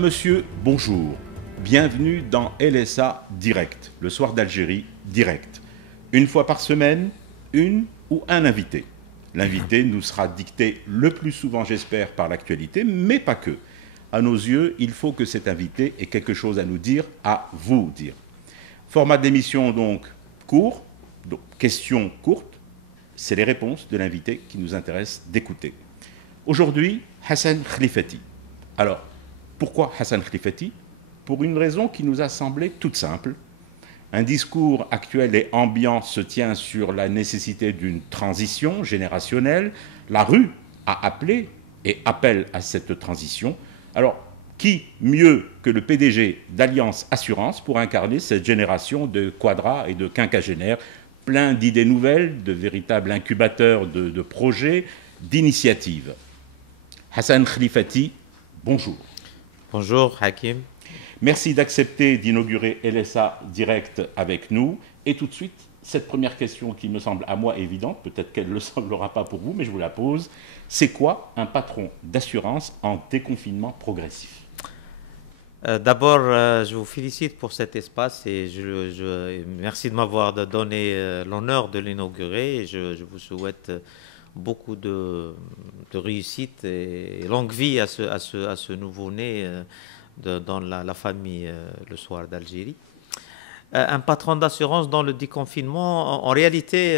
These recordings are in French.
Madame, Monsieur, bonjour. Bienvenue dans LSA Direct, le soir d'Algérie direct. Une fois par semaine, une ou un invité. L'invité nous sera dicté le plus souvent, j'espère, par l'actualité, mais pas que. À nos yeux, il faut que cet invité ait quelque chose à nous dire, à vous dire. Format d'émission donc court, donc questions courtes, c'est les réponses de l'invité qui nous intéresse d'écouter. Aujourd'hui, Hassan Khlifati. Alors, pourquoi Hassan Khlifati? Pour une raison qui nous a semblé toute simple. Un discours actuel et ambiant se tient sur la nécessité d'une transition générationnelle. La rue a appelé et appelle à cette transition. Alors, qui mieux que le PDG d'Alliance Assurance pour incarner cette génération de quadras et de quinquagénaires, plein d'idées nouvelles, de véritables incubateurs de projets, d'initiatives. Hassan Khlifati, bonjour. Bonjour Hakim. Merci d'accepter d'inaugurer LSA Direct avec nous. Et tout de suite, cette première question qui me semble à moi évidente, peut-être qu'elle ne le semblera pas pour vous, mais je vous la pose. C'est quoi un patron d'assurance en déconfinement progressif? D'abord, je vous félicite pour cet espace et merci de m'avoir donné l'honneur de l'inaugurer. Je vous souhaite beaucoup de réussite et longue vie à ce nouveau-né dans la famille Le Soir d'Algérie. Un patron d'assurance dans le déconfinement, en réalité,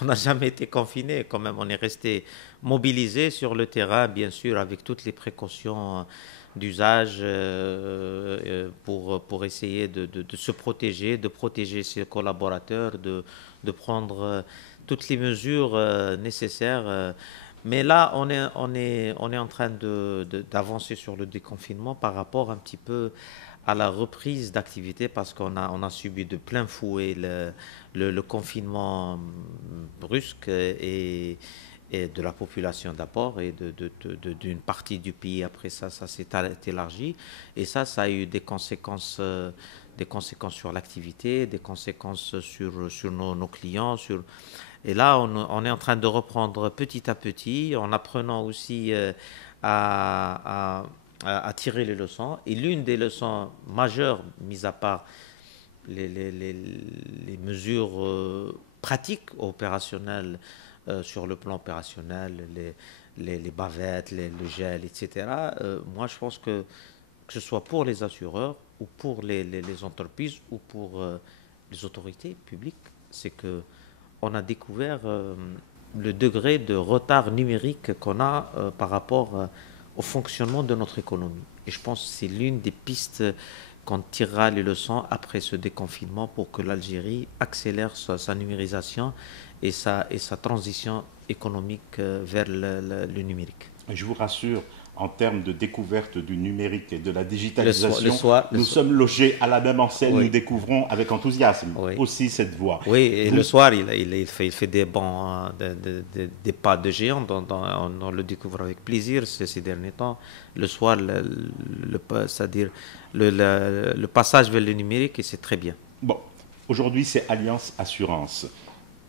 on n'a jamais été confiné quand même. On est resté mobilisé sur le terrain, bien sûr, avec toutes les précautions d'usage pour essayer de se protéger, de protéger ses collaborateurs, de prendre toutes les mesures nécessaires. Mais là, on est en train d'avancer sur le déconfinement par rapport un petit peu à la reprise d'activité parce qu'on a subi de plein fouet le confinement brusque et de la population d'abord et d'une partie du pays. Après ça s'est élargi et ça a eu des conséquences sur l'activité, des conséquences sur nos clients, et là, on est en train de reprendre petit à petit, en apprenant aussi à tirer les leçons. Et l'une des leçons majeures, mis à part les mesures pratiques opérationnelles, sur le plan opérationnel, les bavettes, le gel, etc., moi je pense que ce soit pour les assureurs ou pour les entreprises ou pour les autorités publiques, c'est que on a découvert le degré de retard numérique qu'on a par rapport au fonctionnement de notre économie. Et je pense que c'est l'une des pistes qu'on tirera les leçons après ce déconfinement pour que l'Algérie accélère sa numérisation et sa transition économique vers le numérique. Je vous rassure, en termes de découverte du numérique et de la digitalisation, nous sommes logés à la même enseigne, oui. Nous découvrons avec enthousiasme aussi cette voie. Oui, et le soir, il fait des bons, des pas de géant, on le découvre avec plaisir ces derniers temps. Le soir, c'est-à-dire le passage vers le numérique, et c'est très bien. Bon, aujourd'hui, c'est Alliance Assurance.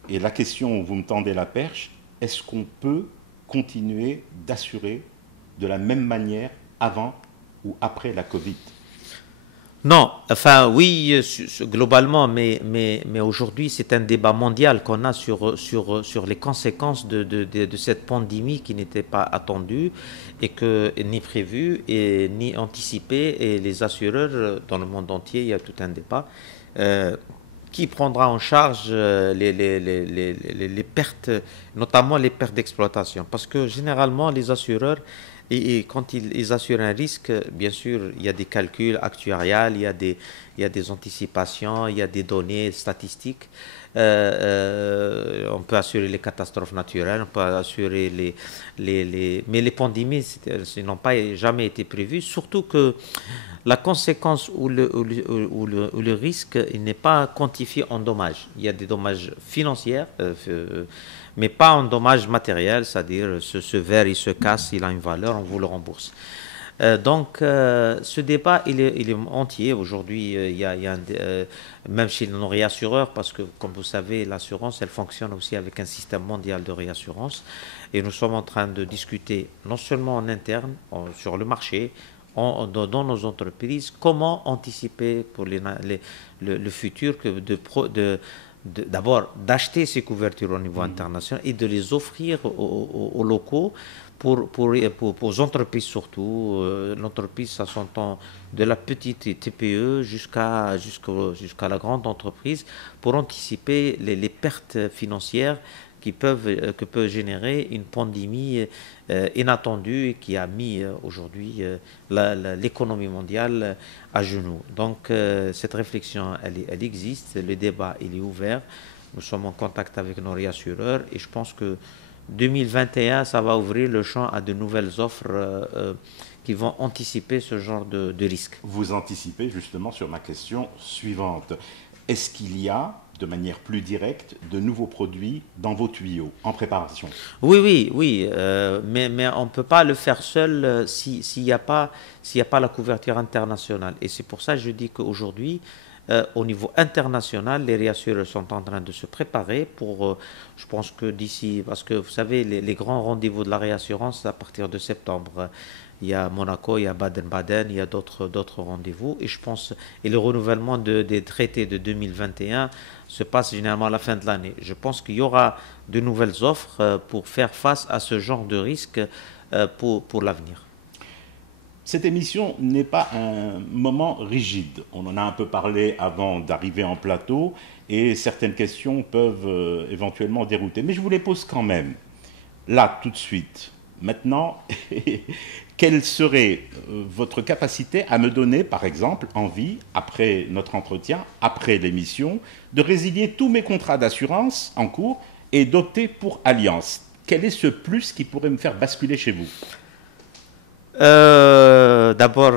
Et la question, vous me tendez la perche, est-ce qu'on peut continuer d'assurer de la même manière avant ou après la Covid? Non, enfin oui, globalement, mais aujourd'hui c'est un débat mondial qu'on a sur les conséquences de cette pandémie qui n'était pas attendue et que ni prévue et ni anticipée, et les assureurs dans le monde entier, il y a tout un débat. Qui prendra en charge les pertes, notamment les pertes d'exploitation? Parce que généralement les assureurs, et quand ils assurent un risque, bien sûr, il y a des calculs actuariels, il y a des anticipations, il y a des données statistiques. On peut assurer les catastrophes naturelles, on peut assurer mais les pandémies, n'ont pas jamais été prévues, surtout que la conséquence ou le risque, il n'est pas quantifié en dommages. Il y a des dommages financiers, mais pas en dommages matériels, c'est-à-dire ce verre il se casse, il a une valeur, on vous le rembourse. Donc ce débat il est entier aujourd'hui. Il y a même chez nos réassureurs, parce que comme vous savez, l'assurance elle fonctionne aussi avec un système mondial de réassurance, et nous sommes en train de discuter non seulement en interne sur le marché, dans nos entreprises, comment anticiper pour le futur d'abord d'acheter ces couvertures au niveau international et de les offrir aux locaux aux entreprises surtout. L'entreprise, ça s'entend de la petite TPE jusqu'à la grande entreprise pour anticiper les pertes financières que peut générer une pandémie inattendue et qui a mis aujourd'hui l'économie mondiale à genoux. Donc cette réflexion, elle existe, le débat il est ouvert, nous sommes en contact avec nos réassureurs et je pense que 2021, ça va ouvrir le champ à de nouvelles offres qui vont anticiper ce genre de risque. Vous anticipez justement sur ma question suivante. Est-ce qu'il y a, de manière plus directe, de nouveaux produits dans vos tuyaux, en préparation? Oui. Mais on ne peut pas le faire seul s'il n'y a pas la couverture internationale. Et c'est pour ça que je dis qu'aujourd'hui, au niveau international, les réassureurs sont en train de se préparer pour, je pense que d'ici, parce que vous savez, les grands rendez-vous de la réassurance à partir de septembre. Il y a Monaco, il y a Baden-Baden, il y a d'autres rendez-vous. Et je pense, et le renouvellement des traités de 2021 se passe généralement à la fin de l'année. Je pense qu'il y aura de nouvelles offres pour faire face à ce genre de risque pour l'avenir. Cette émission n'est pas un moment rigide. On en a un peu parlé avant d'arriver en plateau et certaines questions peuvent éventuellement dérouter. Mais je vous les pose quand même. Là, tout de suite. Maintenant, quelle serait votre capacité à me donner, par exemple, envie, après notre entretien, après l'émission, de résilier tous mes contrats d'assurance en cours et d'opter pour Allianz? Quel est ce plus qui pourrait me faire basculer chez vous? D'abord,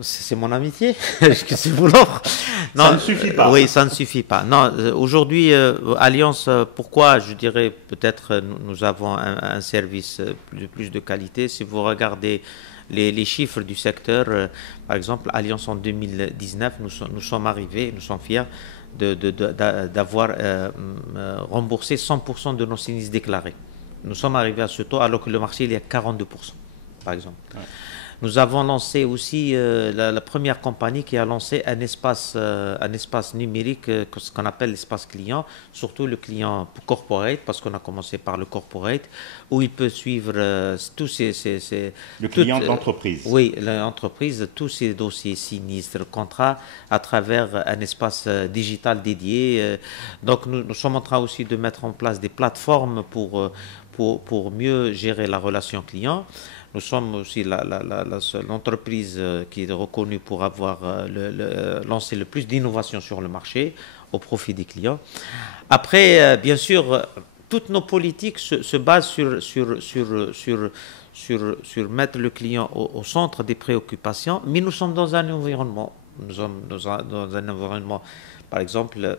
c'est mon amitié que c'est vous l'offre. Non, ça ne suffit pas. Oui, ça ne suffit pas. Non, aujourd'hui, Allianz, pourquoi je dirais peut-être nous avons un service de plus de qualité. Si vous regardez les chiffres du secteur, par exemple, Allianz en 2019, nous sommes arrivés, nous sommes fiers d'avoir remboursé 100% de nos sinistres déclarés. Nous sommes arrivés à ce taux alors que le marché il est à 42%. Par exemple. Ouais. Nous avons lancé aussi la première compagnie qui a lancé un espace numérique, ce qu'on appelle l'espace client, surtout le client corporate, parce qu'on a commencé par le corporate, où il peut suivre tous ces le client d'entreprise. Oui, l'entreprise, tous ces dossiers sinistres, contrats, à travers un espace digital dédié. Donc nous sommes en train aussi de mettre en place des plateformes pour mieux gérer la relation client. Nous sommes aussi l'entreprise qui est reconnue pour avoir lancé le plus d'innovations sur le marché au profit des clients. Après, bien sûr, toutes nos politiques se basent sur mettre le client au centre des préoccupations, mais nous sommes dans un environnement. Nous sommes dans un environnement, par exemple,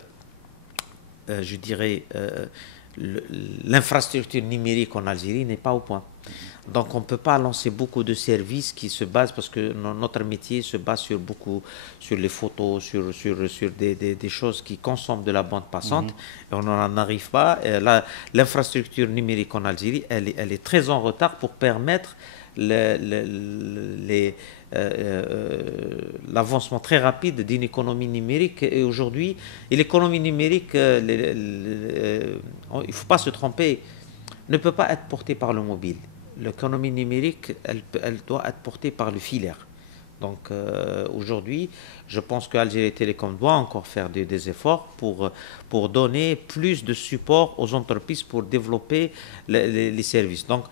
je dirais, l'infrastructure numérique en Algérie n'est pas au point. Donc on ne peut pas lancer beaucoup de services qui se basent, parce que notre métier se base sur les photos, sur des choses qui consomment de la bande passante. Et on n'en arrive pas. L'infrastructure numérique en Algérie, elle est très en retard pour permettre l'avancement très rapide d'une économie numérique. Et aujourd'hui, l'économie numérique, il ne faut pas se tromper, ne peut pas être portée par le mobile. L'économie numérique, elle doit être portée par le filaire. Donc aujourd'hui, je pense qu'Algérie Télécom doit encore faire des efforts pour donner plus de support aux entreprises pour développer les services. Donc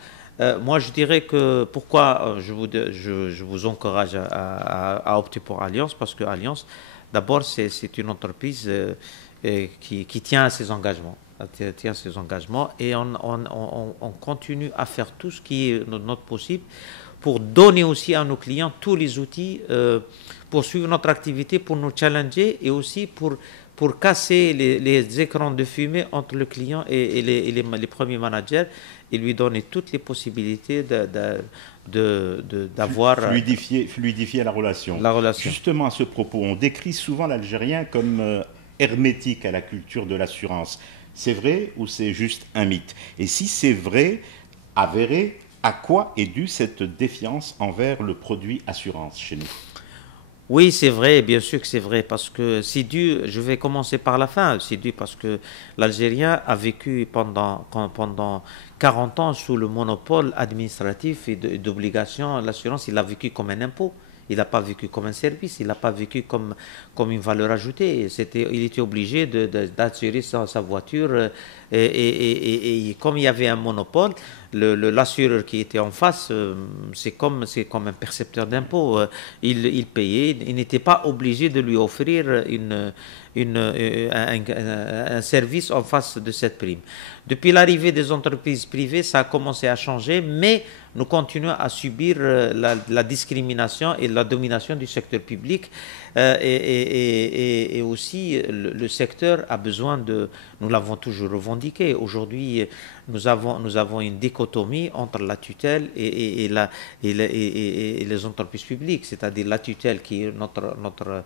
moi, je dirais que pourquoi je vous encourage à opter pour Allianz, parce que Allianz, d'abord, c'est une entreprise qui tient à ses engagements. Et on continue à faire tout ce qui est notre possible pour donner aussi à nos clients tous les outils pour suivre notre activité, pour nous challenger et aussi pour casser les écrans de fumée entre le client et les premiers managers et lui donner toutes les possibilités d'avoir... Fluidifier la relation. Justement, à ce propos, on décrit souvent l'Algérien comme hermétique à la culture de l'assurance. C'est vrai ou c'est juste un mythe? Et si c'est vrai, avéré, À quoi est due cette défiance envers le produit assurance chez nous? Oui, c'est vrai, bien sûr que c'est vrai, parce que c'est dû, je vais commencer par la fin, c'est dû parce que l'Algérien a vécu pendant 40 ans sous le monopole administratif et d'obligation, l'assurance, il a vécu comme un impôt. Il n'a pas vécu comme un service, il n'a pas vécu comme une valeur ajoutée. Il était obligé d'assurer sa voiture et comme il y avait un monopole, l'assureur qui était en face, c'est comme un percepteur d'impôts. Il payait, il n'était pas obligé de lui offrir un service en face de cette prime. Depuis l'arrivée des entreprises privées, ça a commencé à changer, mais nous continuons à subir la discrimination et la domination du secteur public. Et aussi, le secteur a besoin de... Nous l'avons toujours revendiqué. Aujourd'hui, nous avons une dichotomie entre la tutelle et les entreprises publiques, c'est-à-dire la tutelle qui est notre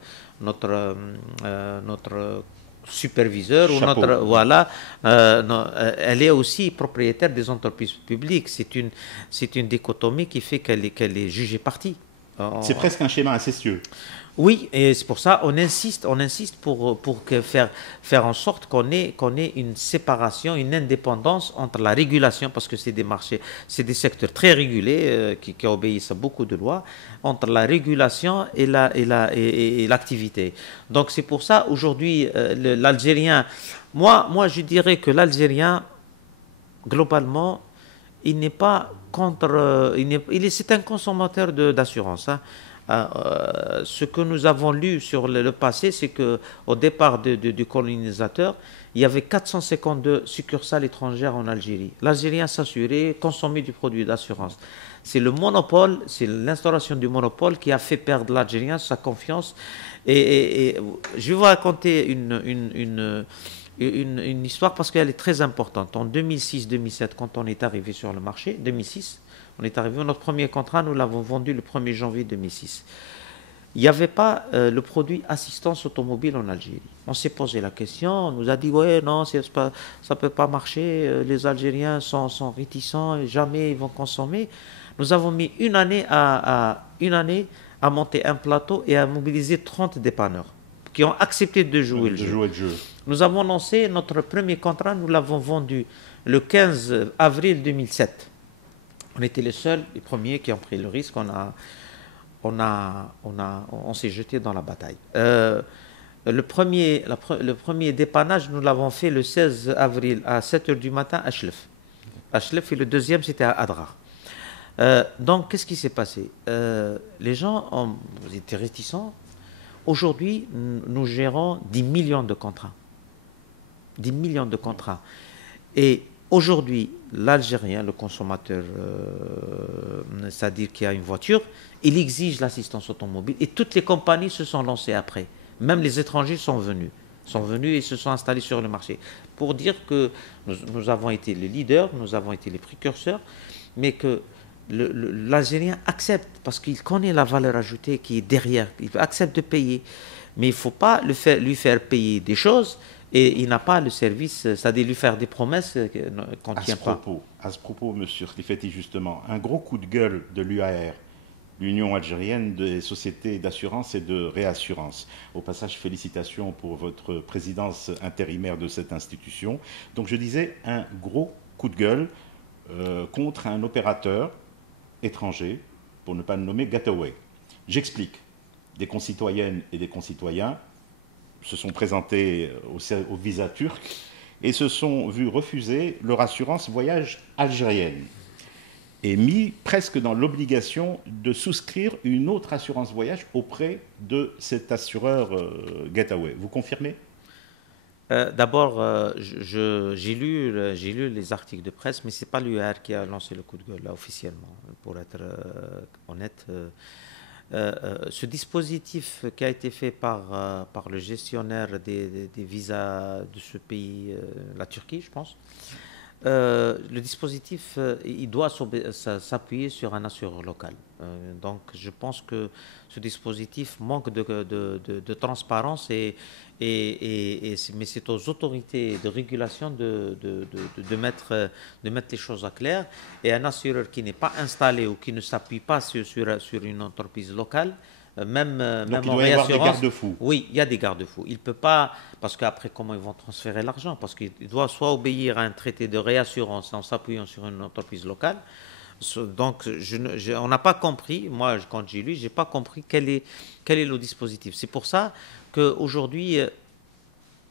superviseur ou Chapeau. notre voilà elle est aussi propriétaire des entreprises publiques. C'est une dichotomie qui fait qu'elle est jugée partie. C'est presque un schéma incestueux. Oui, et c'est pour ça on insiste pour faire en sorte qu'on ait une séparation, une indépendance entre la régulation, parce que c'est des marchés, c'est des secteurs très régulés qui obéissent à beaucoup de lois, entre la régulation et l'activité. Donc c'est pour ça aujourd'hui l'Algérien, moi je dirais que l'Algérien globalement il n'est pas contre, c'est un consommateur d'assurance. Hein. Ce que nous avons lu sur le passé, c'est qu'au départ du colonisateur, il y avait 452 succursales étrangères en Algérie. L'Algérien s'assurait, consommait du produit d'assurance. C'est le monopole, c'est l'instauration du monopole qui a fait perdre l'Algérien sa confiance. Et je vais vous raconter une histoire parce qu'elle est très importante. En 2006-2007, quand on est arrivé sur le marché, 2006, on est arrivé, notre premier contrat, nous l'avons vendu le 1er janvier 2006. Il n'y avait pas le produit assistance automobile en Algérie. On s'est posé la question, on nous a dit, ouais, non, ça ne peut pas marcher, les Algériens sont réticents, jamais ils vont consommer. Nous avons mis une année à monter un plateau et à mobiliser 30 dépanneurs qui ont accepté de jouer le jeu. Nous avons lancé notre premier contrat, nous l'avons vendu le 15 avril 2007. On était les seuls, les premiers qui ont pris le risque. On s'est jeté dans la bataille. Le premier dépannage, nous l'avons fait le 16 avril à 7 h du matin à Chlef. À Chlef, et le deuxième, c'était à Adrar. Donc, qu'est-ce qui s'est passé? Les gens étaient réticents. Aujourd'hui, nous gérons 10 millions de contrats. 10 millions de contrats. Et aujourd'hui, l'Algérien, le consommateur, c'est-à-dire qui a une voiture, il exige l'assistance automobile et toutes les compagnies se sont lancées après. Même les étrangers sont venus et se sont installés sur le marché. Pour dire que nous avons été les leaders, nous avons été les précurseurs, mais que l'Algérien accepte parce qu'il connaît la valeur ajoutée qui est derrière. Il accepte de payer, mais il ne faut pas lui faire payer des choses. Et il n'a pas le service, c'est-à-dire lui faire des promesses qu'on ne tient pas. À ce propos, M. Khlifati, justement, un gros coup de gueule de l'UAR, l'Union algérienne des sociétés d'assurance et de réassurance. Au passage, félicitations pour votre présidence intérimaire de cette institution. Donc je disais, un gros coup de gueule contre un opérateur étranger, pour ne pas le nommer Gataway. J'explique. Des concitoyennes et des concitoyens se sont présentés au visa turc et se sont vus refuser leur assurance voyage algérienne et mis presque dans l'obligation de souscrire une autre assurance voyage auprès de cet assureur Gataway. Vous confirmez? D'abord, j'ai lu les articles de presse, mais ce n'est pas l'UR qui a lancé le coup de gueule là, officiellement, pour être honnête. Ce dispositif qui a été fait par le gestionnaire des visas de ce pays, la Turquie, je pense, Le dispositif, il doit s'appuyer sur un assureur local. Donc, je pense que ce dispositif manque de transparence mais c'est aux autorités de régulation de mettre les choses à clair. Et un assureur qui n'est pas installé ou qui ne s'appuie pas sur une entreprise locale, même Donc il en doit y avoir des réassurance, garde-fous. oui, il y a des garde-fous. Il ne peut pas, parce qu'après, comment ils vont transférer l'argent? Parce qu'il doit soit obéir à un traité de réassurance en s'appuyant sur une entreprise locale. Donc, on n'a pas compris, moi, quand j'ai lu, je n'ai pas compris quel est le dispositif. C'est pour ça qu'aujourd'hui,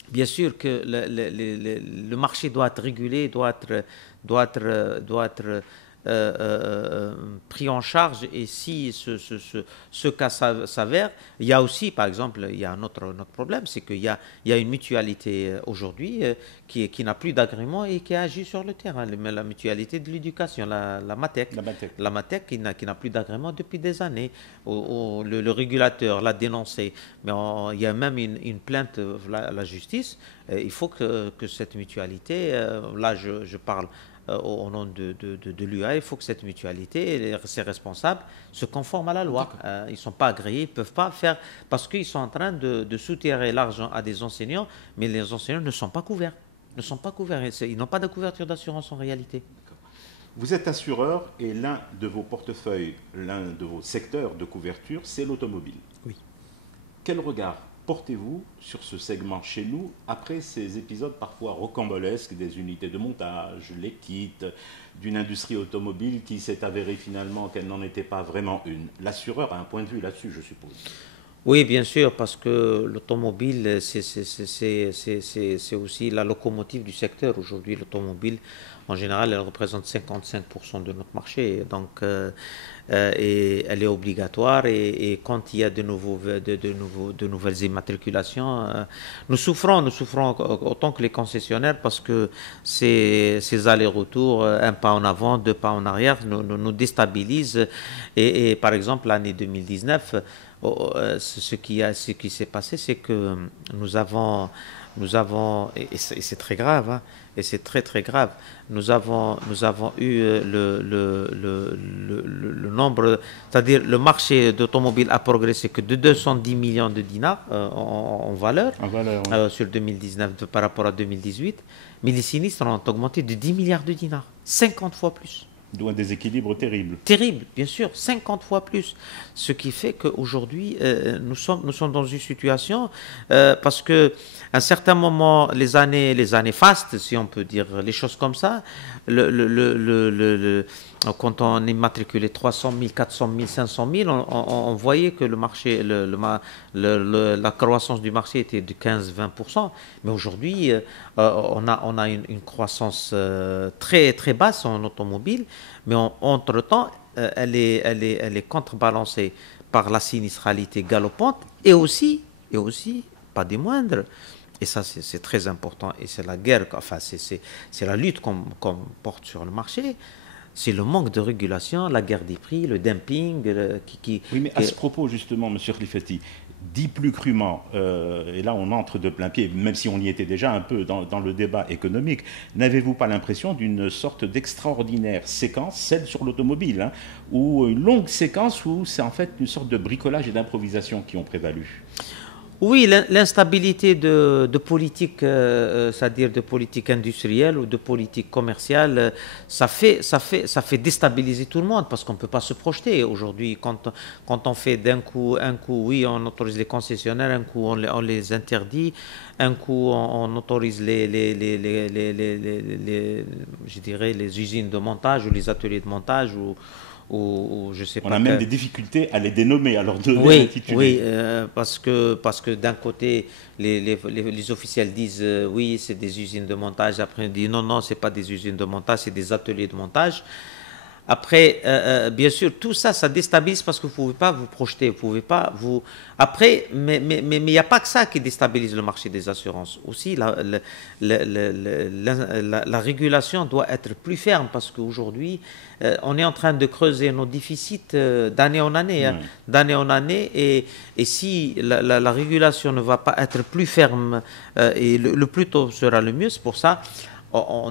bien sûr que le marché doit être régulé, doit être pris en charge, et si ce cas s'avère, il y a aussi, par exemple, il y a un autre problème, c'est qu'il y a une mutualité aujourd'hui qui n'a plus d'agrément et qui agit sur le terrain, la mutualité de l'éducation, la MATEC. La MATEC qui n'a plus d'agrément depuis des années. Le régulateur l'a dénoncé, mais il y a même une plainte à la justice. Il faut que cette mutualité, là je parle au nom de l'UA, il faut que cette mutualité, ses responsables, se conforment à la loi. Ils ne sont pas agréés, ils ne peuvent pas faire, parce qu'ils sont en train de soutirer l'argent à des enseignants, mais les enseignants ne sont pas couverts. Ils n'ont pas de couverture d'assurance en réalité. Vous êtes assureur et l'un de vos portefeuilles, l'un de vos secteurs de couverture, c'est l'automobile. Oui. Quel regard portez-vous sur ce segment chez nous après ces épisodes parfois rocambolesques des unités de montage, les kits, d'une industrie automobile qui s'est avérée finalement qu'elle n'en était pas vraiment une? L'assureur a un point de vue là-dessus, je suppose. Oui, bien sûr, parce que l'automobile, c'est aussi la locomotive du secteur. Aujourd'hui, l'automobile, en général, elle représente 55% de notre marché. Donc, et elle est obligatoire. Et quand il y a de nouvelles immatriculations, nous souffrons autant que les concessionnaires, parce que ces allers-retours, un pas en avant, deux pas en arrière, nous déstabilisent. Et par exemple, l'année 2019, ce qui s'est passé, c'est que nous avons, et c'est très grave, hein, et c'est très très grave, nous avons eu le nombre, c'est-à-dire le marché d'automobile a progressé que de 210 millions de dinars en valeur, oui. Sur 2019 par rapport à 2018, mais les sinistres ont augmenté de 10 milliards de dinars, 50 fois plus. D'où un déséquilibre terrible. Terrible, bien sûr, 50 fois plus. Ce qui fait qu'aujourd'hui, nous sommes dans une situation, parce qu'à un certain moment, les années fastes, si on peut dire les choses comme ça, quand on immatriculait 300 000, 400 000, 500 000, on voyait que le marché, la croissance du marché était de 15-20%. Mais aujourd'hui, on a une croissance très, très basse en automobile. Mais entre-temps, elle est contrebalancée par la sinistralité galopante et aussi, pas des moindres, et ça c'est très important, et c'est la guerre, enfin c'est la lutte qu'on porte sur le marché, c'est le manque de régulation, la guerre des prix, le dumping. Oui, mais à ce propos justement, M. Khlifati, dit plus crûment, et là on entre de plein pied, même si on y était déjà un peu dans le débat économique, n'avez-vous pas l'impression d'une sorte d'extraordinaire séquence, celle sur l'automobile, hein, ou une longue séquence où c'est en fait une sorte de bricolage et d'improvisation qui ont prévalu? Oui, l'instabilité de politique, c'est-à-dire de politique industrielle ou de politique commerciale, ça fait déstabiliser tout le monde, parce qu'on ne peut pas se projeter. Aujourd'hui, quand on fait d'un coup, oui, on autorise les concessionnaires, un coup on les interdit, un coup on autorise je dirais, les usines de montage ou les ateliers de montage ou je sais pas. On a même des difficultés à les dénommer, à leur donner l'intitulé. Oui, parce que d'un côté, les officiels disent oui, c'est des usines de montage. Après, on dit non, c'est pas des usines de montage, c'est des ateliers de montage. Après, bien sûr, tout ça, ça déstabilise, parce que vous ne pouvez pas vous projeter, vous pouvez pas vous. Après, mais il n'y a pas que ça qui déstabilise le marché des assurances. Aussi, la régulation doit être plus ferme, parce qu'aujourd'hui, on est en train de creuser nos déficits d'année en année, hein, d'année en année, et si la régulation ne va pas être plus ferme, et le plus tôt sera le mieux. C'est pour ça.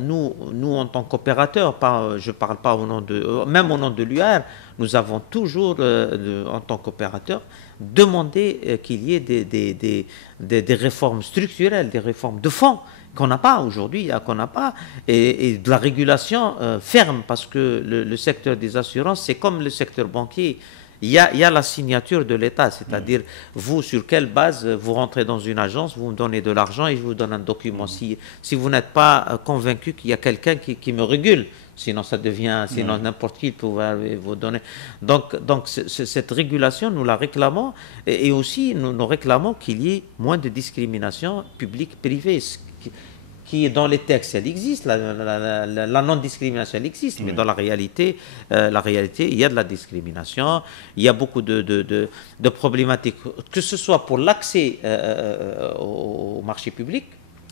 nous, en tant qu'opérateurs, je ne parle pas au nom même au nom de l'UR, nous avons toujours, en tant qu'opérateurs, demandé qu'il y ait des réformes structurelles, des réformes de fond qu'on n'a pas aujourd'hui, qu'on n'a pas, et de la régulation ferme, parce que le secteur des assurances, c'est comme le secteur banquier. Il y a la signature de l'État, c'est-à-dire vous, sur quelle base vous rentrez dans une agence, vous me donnez de l'argent et je vous donne un document. Si vous n'êtes pas convaincu qu'il y a quelqu'un qui me régule, sinon ça devient, sinon n'importe qui peut vous donner. Donc cette régulation, nous la réclamons, et aussi nous réclamons qu'il y ait moins de discrimination publique-privée. Qui dans les textes, elle existe, la non-discrimination, elle existe, mais dans la réalité, il y a de la discrimination, il y a beaucoup de problématiques, que ce soit pour l'accès au marché public,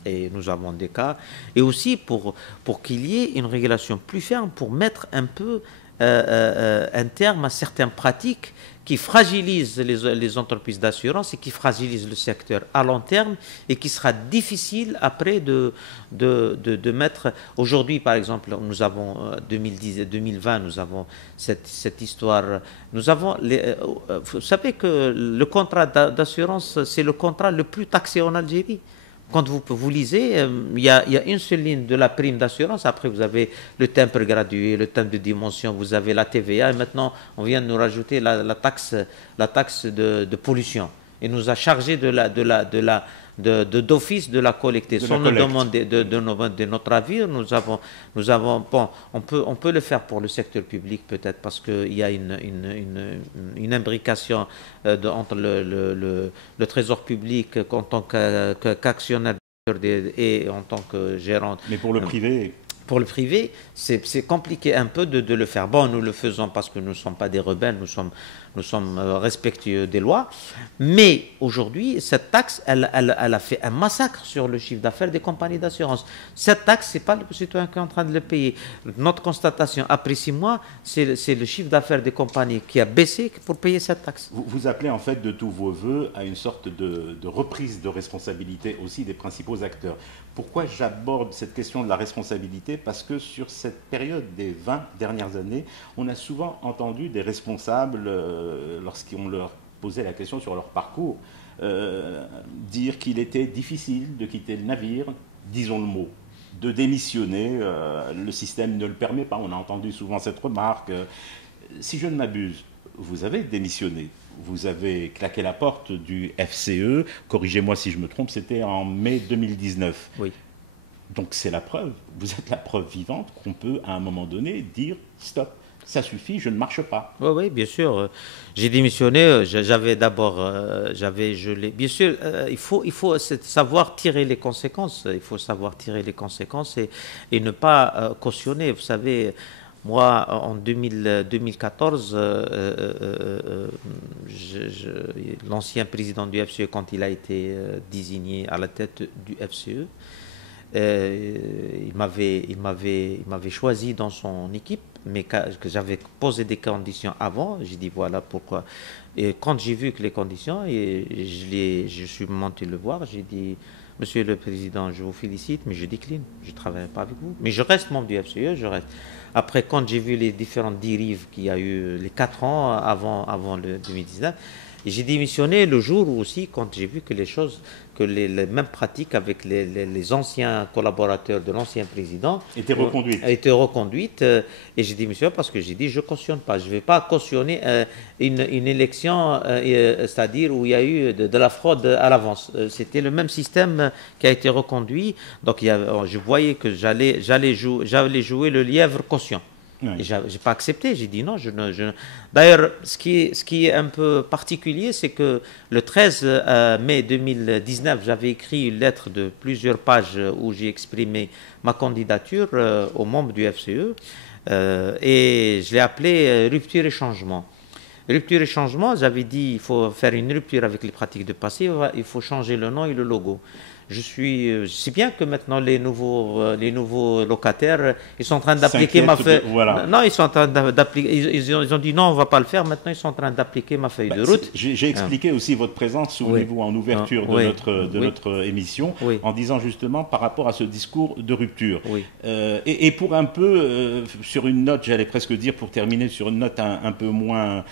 et nous avons des cas, et aussi pour qu'il y ait une régulation plus ferme, pour mettre un peu un terme à certaines pratiques qui fragilisent les entreprises d'assurance et qui fragilisent le secteur à long terme, et qui sera difficile après de mettre. Aujourd'hui, par exemple, nous avons 2020, nous avons cette histoire. Nous avons vous savez que le contrat d'assurance, c'est le contrat le plus taxé en Algérie. Quand vous lisez, il y a une seule ligne de la prime d'assurance. Après, vous avez le timbre gradué, le timbre de dimension, vous avez la TVA. Et maintenant, on vient de nous rajouter la taxe de pollution. Et nous a chargé d'office de la collecter. Sans nous demander de notre avis, nous avons bon, on peut le faire pour le secteur public peut-être, parce qu'il y a une imbrication entre le trésor public en tant qu'actionnaire et en tant que gérant. Mais pour le privé? Pour le privé, c'est compliqué un peu de le faire. Bon, nous le faisons parce que nous ne sommes pas des rebelles, nous sommes respectueux des lois. Mais aujourd'hui, cette taxe, elle a fait un massacre sur le chiffre d'affaires des compagnies d'assurance. Cette taxe, ce n'est pas le citoyen qui est en train de le payer. Notre constatation, après 6 mois, c'est le chiffre d'affaires des compagnies qui a baissé pour payer cette taxe. Vous appelez en fait de tous vos voeux à une sorte de reprise de responsabilité aussi des principaux acteurs. Pourquoi j'aborde cette question de la responsabilité? Parce que sur cette période des 20 dernières années, on a souvent entendu des responsables, lorsqu'on leur posait la question sur leur parcours, dire qu'il était difficile de quitter le navire, disons le mot, de démissionner, le système ne le permet pas. On a entendu souvent cette remarque. Si je ne m'abuse, vous avez démissionné. Vous avez claqué la porte du FCE, corrigez-moi si je me trompe, c'était en mai 2019. Oui. Donc c'est la preuve, vous êtes la preuve vivante qu'on peut à un moment donné dire stop, ça suffit, je ne marche pas. Oui, bien sûr. J'ai démissionné, j'avais d'abord, bien sûr, il faut savoir tirer les conséquences, et ne pas cautionner. Vous savez, moi, en 2014, l'ancien président du FCE, quand il a été désigné à la tête du FCE, il m'avait choisi dans son équipe, mais que j'avais posé des conditions avant. J'ai dit voilà pourquoi. Et quand j'ai vu que les conditions, je suis monté le voir, j'ai dit Monsieur le Président, je vous félicite, mais je décline, je ne travaille pas avec vous. Mais je reste membre du FCE, je reste. Après, quand j'ai vu les différentes dérives qu'il y a eu les 4 ans avant le 2019, j'ai démissionné le jour où aussi, quand j'ai vu que les mêmes pratiques avec les anciens collaborateurs de l'ancien président étaient reconduites. Et j'ai démissionné parce que j'ai dit, je ne cautionne pas. Je ne vais pas cautionner une élection, c'est-à-dire où il y a eu de la fraude à l'avance. C'était le même système qui a été reconduit. Donc je voyais que j'allais jouer le lièvre caution. Oui. Et je n'ai pas accepté, j'ai dit non. D'ailleurs, ce qui est un peu particulier, c'est que le 13 mai 2019, j'avais écrit une lettre de plusieurs pages où j'ai exprimé ma candidature aux membres du FCE et je l'ai appelé rupture et changement. Rupture et changement, j'avais dit il faut faire une rupture avec les pratiques de passé, il faut changer le nom et le logo. Je sais bien que maintenant les nouveaux locataires, ils sont en train d'appliquer ma feuille. Voilà. Non, ils sont en train d'appliquer. Ils ont dit non, on va pas le faire. Maintenant, ils sont en train d'appliquer ma feuille de route. J'ai expliqué aussi votre présence, souvenez-vous, en ouverture de notre émission, en disant justement par rapport à ce discours de rupture. Et pour un peu, sur une note, j'allais presque dire, pour terminer sur une note un peu moins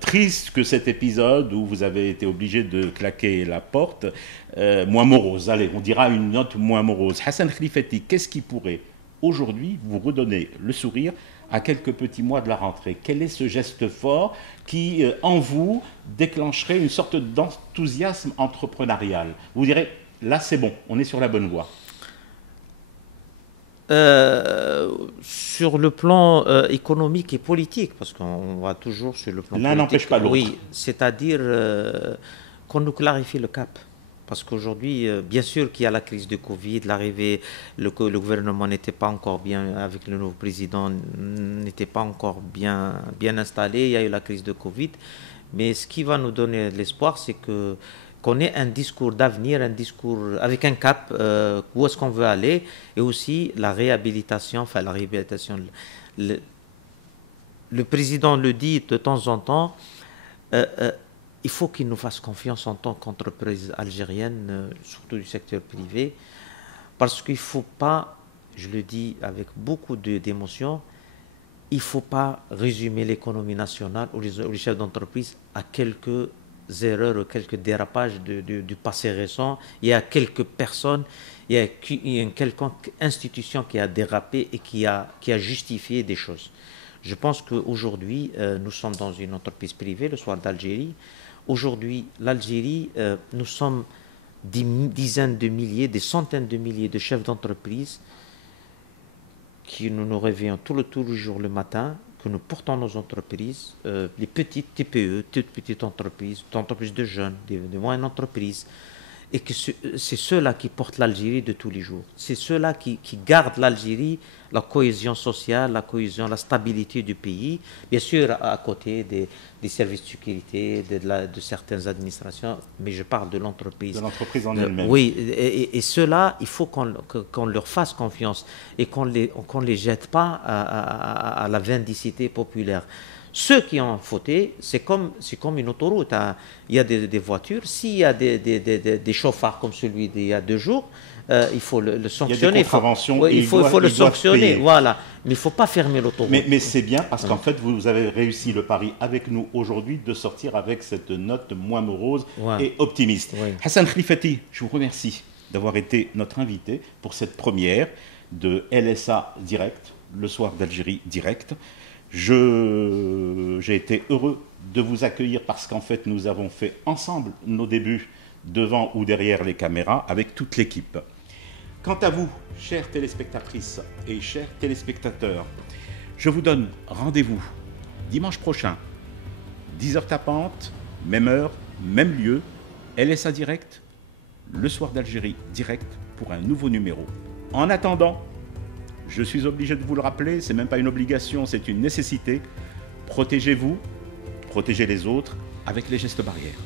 triste que cet épisode où vous avez été obligé de claquer la porte, moins morose. Allez, on dira une note moins morose. Hassan Khlifati, qu'est-ce qui pourrait aujourd'hui vous redonner le sourire à quelques petits mois de la rentrée? Quel est ce geste fort qui, en vous, déclencherait une sorte d'enthousiasme entrepreneurial? Vous direz, là c'est bon, on est sur la bonne voie. Sur le plan économique et politique, parce qu'on va toujours sur le plan politique. L'un n'empêche pas l'autre. Oui, c'est-à-dire qu'on nous clarifie le cap. Parce qu'aujourd'hui, bien sûr qu'il y a la crise de Covid, l'arrivée, le gouvernement n'était pas encore bien, avec le nouveau président, n'était pas encore bien installé, il y a eu la crise de Covid. Mais ce qui va nous donner de l'espoir, c'est qu'on ait un discours d'avenir, un discours avec un cap, où est-ce qu'on veut aller, et aussi la réhabilitation, le président le dit de temps en temps, il faut qu'il nous fasse confiance en tant qu'entreprise algérienne, surtout du secteur privé, parce qu'il ne faut pas, je le dis avec beaucoup d'émotion, il ne faut pas résumer l'économie nationale ou les chefs d'entreprise à quelques erreurs ou quelques dérapages du passé récent. Il y a quelques personnes, il y a une quelconque institution qui a dérapé et qui a justifié des choses. Je pense qu'aujourd'hui, nous sommes dans une entreprise privée, le Soir d'Algérie. Aujourd'hui, l'Algérie, nous sommes des dizaines de milliers, des centaines de milliers de chefs d'entreprise qui nous réveillons tout le jour le matin, que nous portons nos entreprises, les petites TPE, toutes petites entreprises de jeunes, de moyennes entreprises, et que c'est ceux-là qui portent l'Algérie de tous les jours. C'est ceux-là qui gardent l'Algérie, la cohésion sociale, la cohésion, la stabilité du pays, bien sûr à côté des services de sécurité, de certaines administrations, mais je parle de l'entreprise. De l'entreprise en elle-même. Oui, et ceux-là, il faut qu'on leur fasse confiance et qu'on les jette pas à la vindicité populaire. Ceux qui ont fauté, c'est comme une autoroute. Hein. Il y a des voitures. S'il y a des chauffards comme celui d'il y a 2 jours, il faut le sanctionner. Il y a des contraventions. Il faut le sanctionner. Voilà. Mais il ne faut pas fermer l'autoroute. Mais c'est bien parce qu'en fait, vous avez réussi le pari avec nous aujourd'hui de sortir avec cette note moins morose et optimiste. Hassan Khlifati, je vous remercie d'avoir été notre invité pour cette première de LSA Direct, le Soir d'Algérie Direct. J'ai été heureux de vous accueillir parce qu'en fait, nous avons fait ensemble nos débuts devant ou derrière les caméras avec toute l'équipe. Quant à vous, chères téléspectatrices et chers téléspectateurs, je vous donne rendez-vous dimanche prochain, 10h tapante, même heure, même lieu, LSA Direct, le Soir d'Algérie Direct pour un nouveau numéro. En attendant, je suis obligé de vous le rappeler, c'est même pas une obligation, c'est une nécessité. Protégez-vous, protégez les autres avec les gestes barrières.